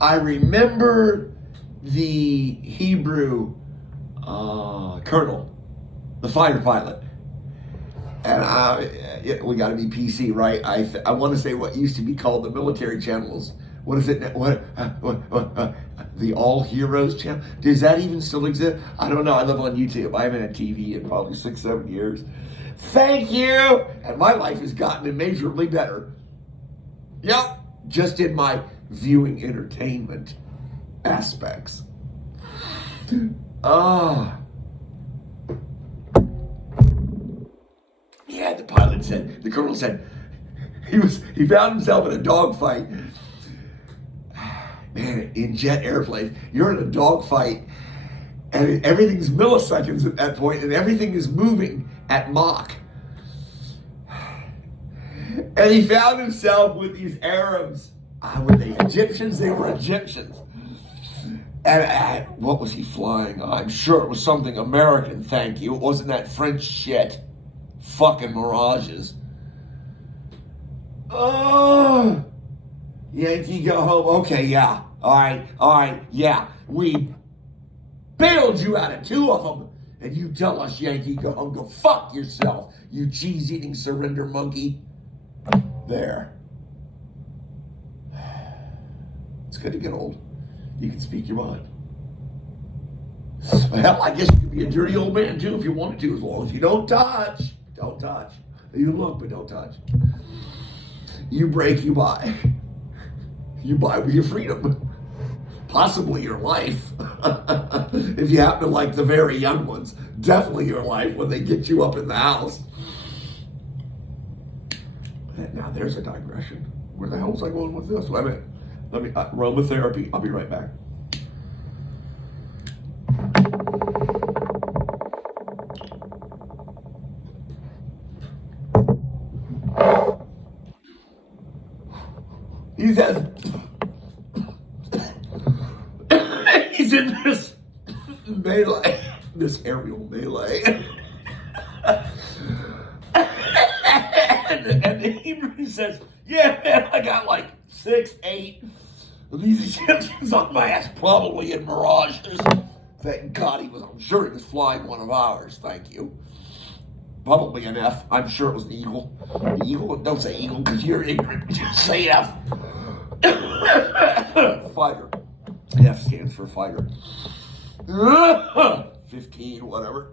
I remember the Hebrew colonel, the fighter pilot. And we got to be PC, right? I want to say what used to be called the military channels. What is it? The All Heroes channel? Does that even still exist? I don't know. I live on YouTube. I haven't had TV in probably 6-7 years. Thank you. And my life has gotten immeasurably better. Yep. Just in my viewing entertainment aspects. Yeah, the pilot said, the colonel said, he found himself in a dogfight. Man, in jet airplanes, you're in a dogfight, and everything's milliseconds at that point, and everything is moving at Mach. And he found himself with these Arabs. Were they Egyptians? They were Egyptians. And what was he flying? I'm sure it was something American, thank you. It wasn't that French shit. Fucking Mirages. Oh, Yankee, go home. Okay, yeah. All right, yeah. We bailed you out of 2 of them. And you tell us, Yankee, go home. Go fuck yourself, you cheese-eating surrender monkey. There. It's good to get old. You can speak your mind. Hell, I guess you could be a dirty old man, too, if you wanted to, as long as you don't touch. Don't touch. You look, but don't touch. You break, you buy. You buy with your freedom. Possibly your life. If you happen to like the very young ones. Definitely your life when they get you up in the house. Now there's a digression. Where the hell was I going with this? Wait a minute. Let me, aromatherapy. I'll be right back. He says, he's in this melee, this aerial melee. and the Hebrew says, yeah, man, I got like 6, 8 of these Egyptians on my ass, probably in Mirages. Thank God I'm sure he was flying one of ours, thank you. Probably an F. I'm sure it was the Eagle. The Eagle? Don't say Eagle because you're ignorant. Just say F. Fighter. F stands for fighter. 15, whatever.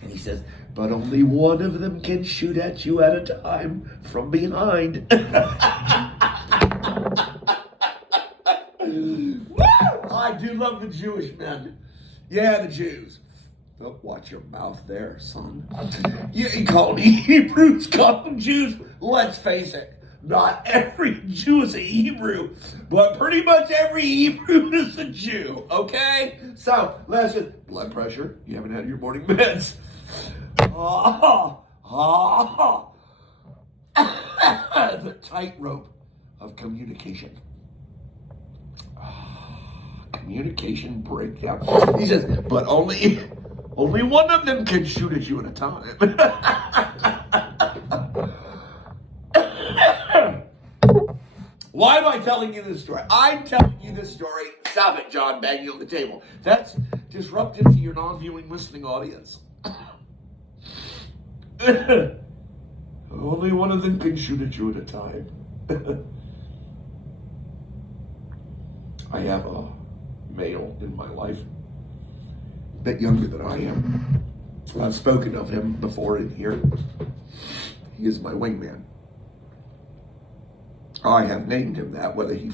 And he says, but only one of them can shoot at you at a time from behind. I do love the Jewish men. Yeah, the Jews. Oh, watch your mouth there, son. You call the Hebrews, call them Jews. Let's face it, not every Jew is a Hebrew, but pretty much every Hebrew is a Jew, okay? So, let's just, blood pressure, you haven't had your morning meds. The tightrope of communication. Communication breakdown. He says, but only one of them can shoot at you at a time. Why am I telling you this story? I'm telling you this story. Stop it, John, banging on the table. That's disruptive to your non-viewing listening audience. Only one of them can shoot at you at a time. I have a male in my life, a bit younger than I am. I've spoken of him before in here. He is my wingman. I have named him that, whether he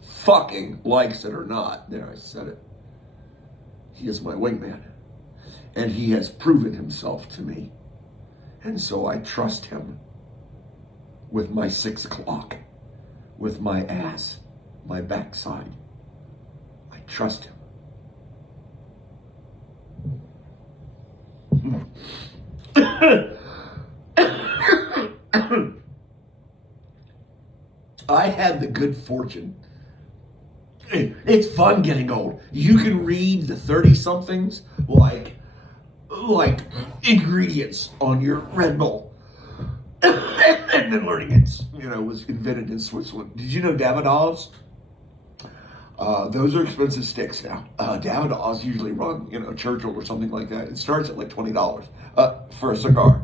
fucking likes it or not. There, I said it. He is my wingman. And he has proven himself to me. And so I trust him with my 6 o'clock, with my ass, my backside. I trust him. I had the good fortune. It's fun getting old. You can read the 30-somethings like ingredients on your Red Bull. And and then learning it, was invented in Switzerland. Did you know Davidoffs? Those are expensive sticks now. Davidoffs usually run, Churchill or something like that. It starts at like $20 for a cigar.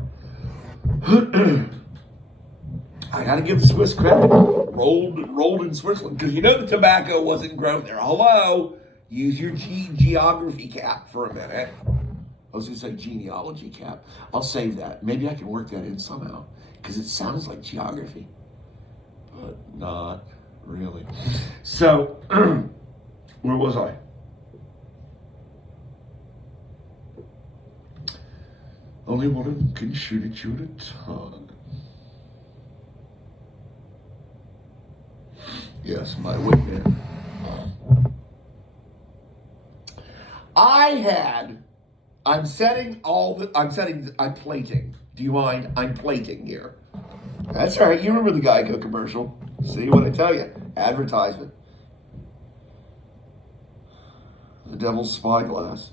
I got to give the Swiss credit. Rolled in Switzerland, because the tobacco wasn't grown there. Hello, use your geography cap for a minute. I was going to say genealogy cap. I'll save that. Maybe I can work that in somehow, because it sounds like geography, but not really. So, where was I? Only one of them can shoot at you at a time. Yes, my wingman. I'm plating. Do you mind? I'm plating here. That's right. You remember the Geico commercial? See what I tell you? Advertisement. The Devil's Spyglass.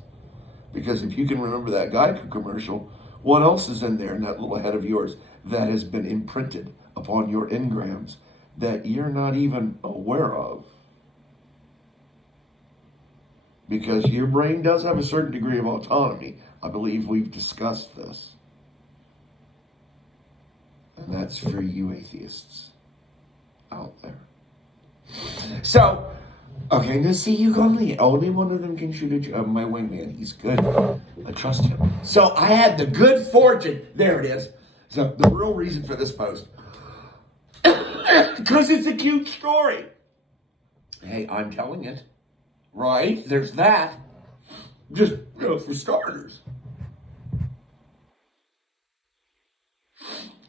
Because if you can remember that Geico commercial, what else is in there in that little head of yours that has been imprinted upon your engrams that you're not even aware of? Because your brain does have a certain degree of autonomy. I believe we've discussed this. And that's for you atheists out there. So, okay, now see, you only one of them can shoot at you. My wingman, he's good. I trust him. So I had the good fortune. There it is. So the real reason for this post, because it's a cute story. Hey, I'm telling it. Right? There's that. Just, for starters.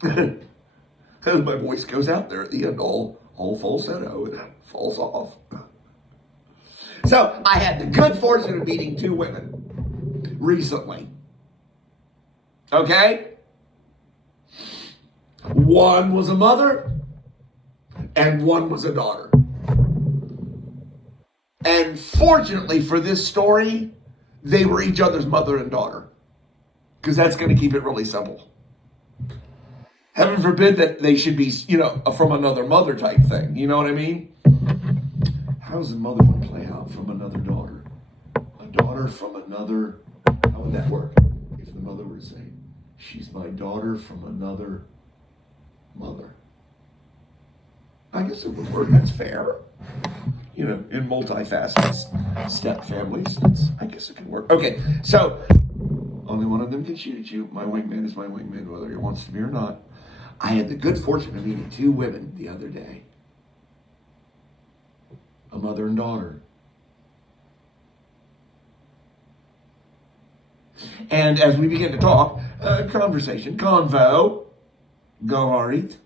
As my voice goes out there at the end, all falsetto, and it falls off. So, I had the good fortune of meeting two women recently. Okay? One was a mother, and one was a daughter. And fortunately for this story, they were each other's mother and daughter. Because that's going to keep it really simple. Heaven forbid that they should be, from another mother type thing. You know what I mean? How does a mother one play out from another daughter? A daughter from another, how would that work? If the mother were to say, she's my daughter from another mother. I guess it would work. That's fair. In multifaceted step families, I guess it can work. Okay, so only one of them can shoot at you. My wingman is my wingman, whether he wants to be or not. I had the good fortune of meeting two women the other day. A mother and daughter. And as we began to talk, convo, Goharit.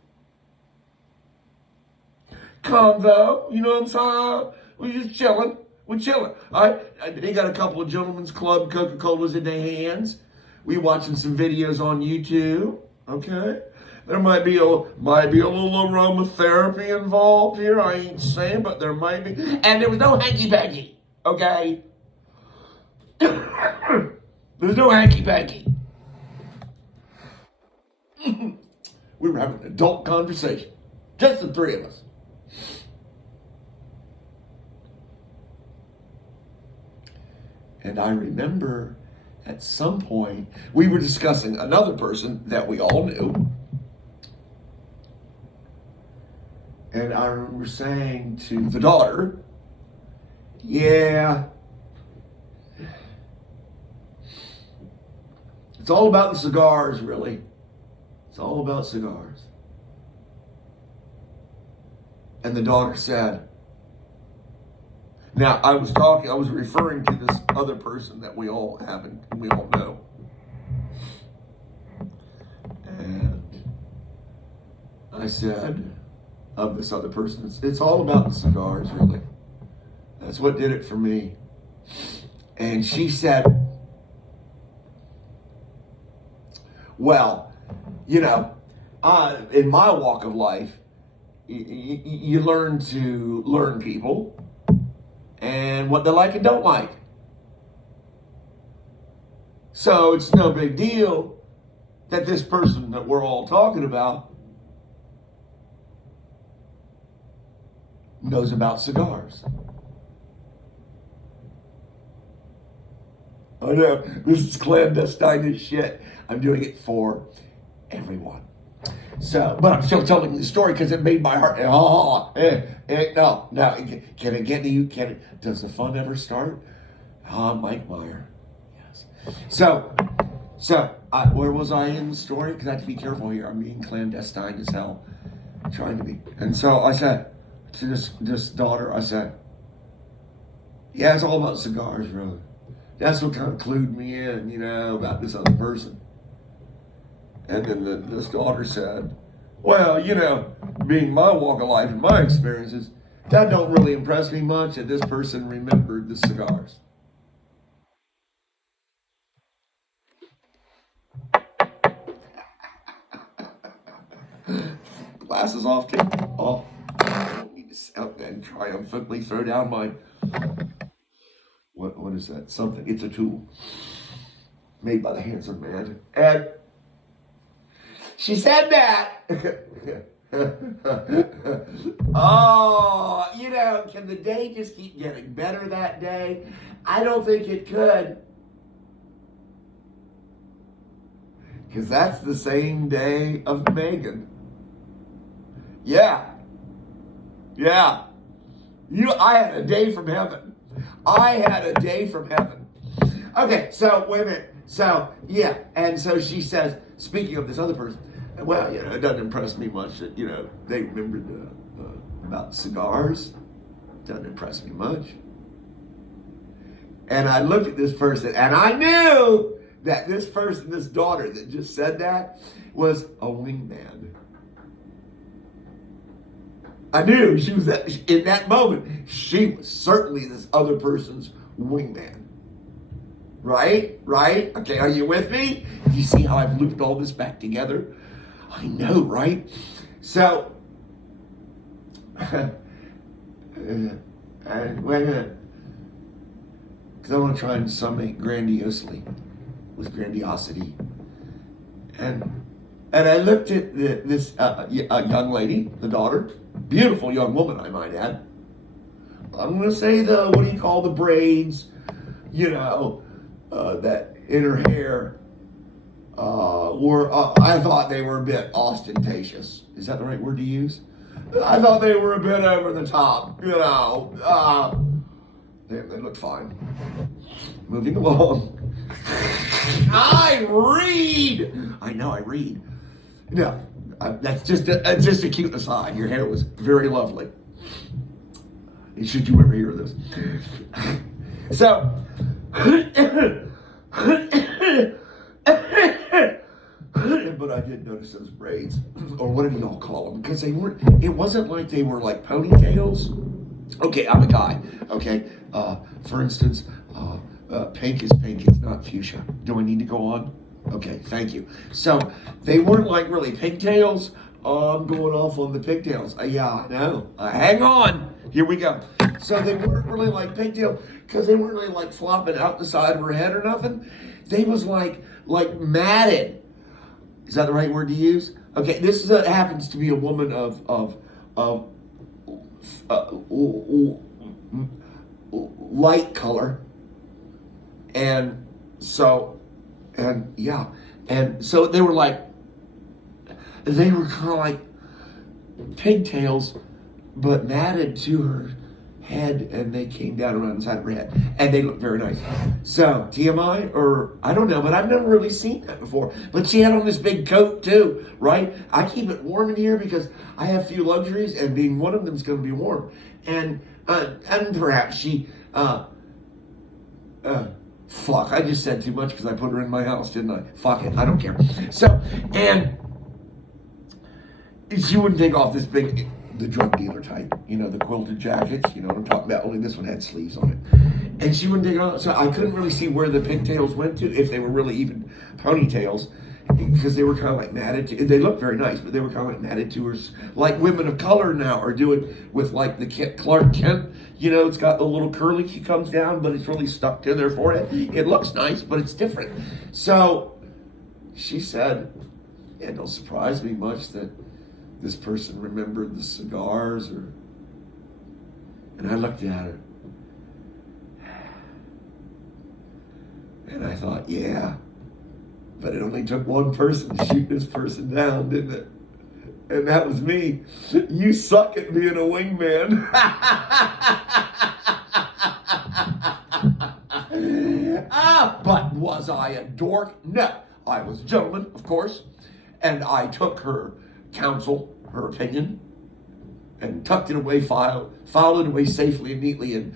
Convo, you know what I'm saying? We're just chilling. We're chilling. They got a couple of gentlemen's club Coca-Colas in their hands. We watching some videos on YouTube. Okay, there might be a little aromatherapy involved here. I ain't saying, but there might be. And there was no hanky-panky. Okay, there's no hanky-panky. We were having an adult conversation, just the three of us. And I remember at some point, we were discussing another person that we all knew. And I remember saying to the daughter, yeah, it's all about the cigars, really. It's all about cigars. And the daughter said, now I was referring to this other person that we all have and we all know. And I said of this other person, it's all about the cigars, really. That's what did it for me. And she said, well, in my walk of life, you learn to learn people and what they like and don't like. So it's no big deal that this person that we're all talking about knows about cigars. I know, this is clandestine as shit. I'm doing it for everyone. So, but I'm still telling the story because it made my heart. No. Can it get to you? Does the fun ever start? Mike Meyer. Yes. So, where was I in the story? Because I have to be careful here. I'm being clandestine as hell. I'm trying to be. And so I said to this daughter, I said, yeah, it's all about cigars, really. That's what kind of clued me in, about this other person. And then this daughter said, well, being my walk of life and my experiences, that don't really impress me much, and this person remembered the cigars. Glasses off, kid. Oh, I don't need to sound and triumphantly throw down my... What is that? Something. It's a tool made by the handsome man. And she said that. Oh, can the day just keep getting better that day? I don't think it could. Because that's the same day of Megan. Yeah. I had a day from heaven. I had a day from heaven. Okay, so wait a minute. So, yeah, and so she says, speaking of this other person, well, it doesn't impress me much that, they remembered about cigars. Doesn't impress me much. And I looked at this person, and I knew that this person, this daughter that just said that, was a wingman. I knew she was in that moment. She was certainly this other person's wingman. Right? Okay, are you with me? You see how I've looped all this back together? I know, right? So, and wait a minute. Because I want to try and summate grandiosely, with grandiosity. And I looked at this young lady, the daughter, beautiful young woman, I might add. I'm going to say the braids, that in her hair were, I thought they were a bit ostentatious. Is that the right word to use? I thought they were a bit over the top, they looked fine. Moving along. I know I read. No, that's just a cute aside. Your hair was very lovely. Should you ever hear this? So, but I did notice those braids, or whatever y'all call them, because it wasn't like they were like ponytails. Okay, I'm a guy, okay? For instance, pink is pink, it's not fuchsia. Do I need to go on? Okay, thank you. So, they weren't like really pigtails. I'm going off on the pigtails. Yeah, I know. Hang on. Here we go. So they weren't really like pigtails because they weren't really like flopping out the side of her head or nothing. They was like matted. Is that the right word to use? Okay, this happens to be a woman of light color, and so they were kind of like pigtails, but matted to her head, and they came down around the side of her head, and they looked very nice. So TMI, or I don't know, but I've never really seen that before. But she had on this big coat too, right? I keep it warm in here because I have few luxuries, and being one of them is going to be warm. And perhaps she, fuck, I just said too much because I put her in my house, didn't I? Fuck it, I don't care. So, and she wouldn't take off this big, the drug dealer type, the quilted jackets, what I'm talking about, only this one had sleeves on it. And she wouldn't take it off, so I couldn't really see where the pigtails went to, if they were really even ponytails, because they were kind of like matted to, they looked very nice, but they were kind of like matted to her, like women of color now are doing with like the Clark Kent, it's got the little curly, she comes down, but it's really stuck to their forehead. It looks nice, but it's different. So she said, it don't surprise me much that this person remembered the cigars, or And I looked at her. And I thought, yeah. But it only took one person to shoot this person down, didn't it? And that was me. You suck at being a wingman. But was I a dork? No. I was a gentleman, of course. And I took her counsel, her opinion, and tucked it away, filed it away safely and neatly, and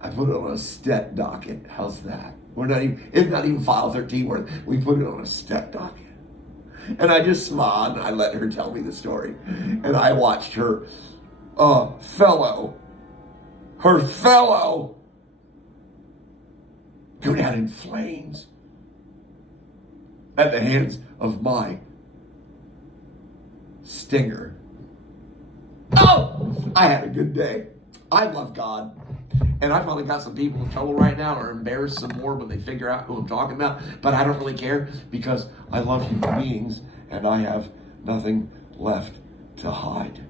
I put it on a stet docket. How's that? It's not even file 13. We put it on a stet docket. And I just smiled and I let her tell me the story. And I watched her fellow go down in flames at the hands of my stinger. Oh, I had a good day. I love God. And I probably got some people in trouble right now or embarrassed some more when they figure out who I'm talking about. But I don't really care because I love human beings and I have nothing left to hide.